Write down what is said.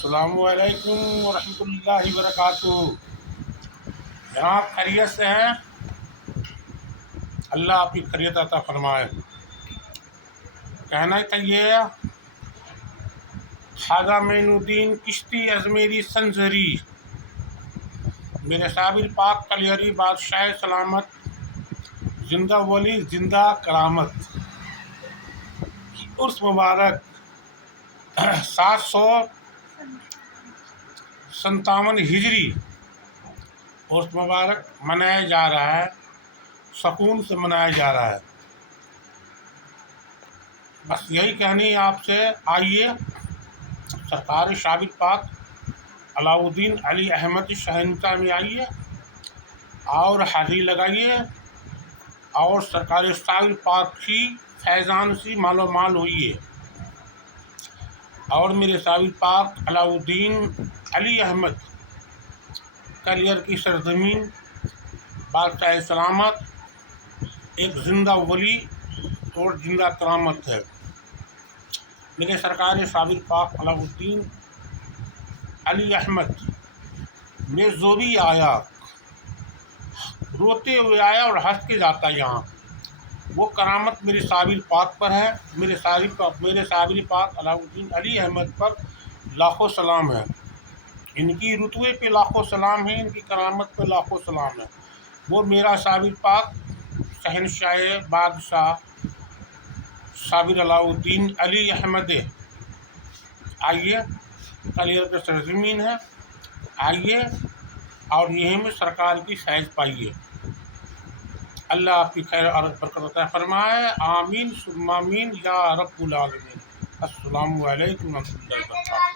السلام علیکم ورحمۃ اللہ وبرکاتہ۔ جناب خیریت سے ہیں؟ اللہ آپ کی خیریت عطا فرمائے۔ کہنا چاہیے خواجہ معین الدین چشتی اجمیری سنظری، میرے صابر پاک کلیری بادشاہ سلامت، زندہ ولی زندہ کرامت، عرس مبارک 757 ہجری عرس مبارک منایا جا رہا ہے، سکون سے منایا جا رہا ہے۔ بس یہی کہنی آپ سے، آئیے سرکار صابر پاک علاء الدین علی احمد شہنشاہ میں آئیے اور حاضری لگائیے اور سرکار صابر پاک کی فیضان سے مالو مال ہوئیے اور میرے صابر پاک علاء الدین علی احمد کلیر کی سرزمین بادشاہ سلامت ایک زندہ ولی اور زندہ کرامت ہے۔ میرے سرکار صابر پاک علاء الدین علی احمد میں زوری آیا، روتے ہوئے آیا اور ہنس کے جاتا یہاں۔ وہ کرامت میرے صابر پاک پر ہے، میرے صابر پاک علاء الدین علی احمد پر لاکھوں سلام ہے۔ ان کی رتبے پہ لاکھوں سلام ہے، ان کی کرامت پہ لاکھوں سلام ہے۔ وہ میرا صابر پاک شہنشاہ بادشاہ صابر علاء الدین علی احمد، آئیے کلیر کے سرزمین ہے، آئیے اور یہیں میں سرکار کی فیض پائیے۔ اللہ آپ کی خیر اور برکت عطا فرمائے، آمین ثم آمین یا رب العالمین۔ السلام علیکم ورحمۃ اللہ وبرکاتہ۔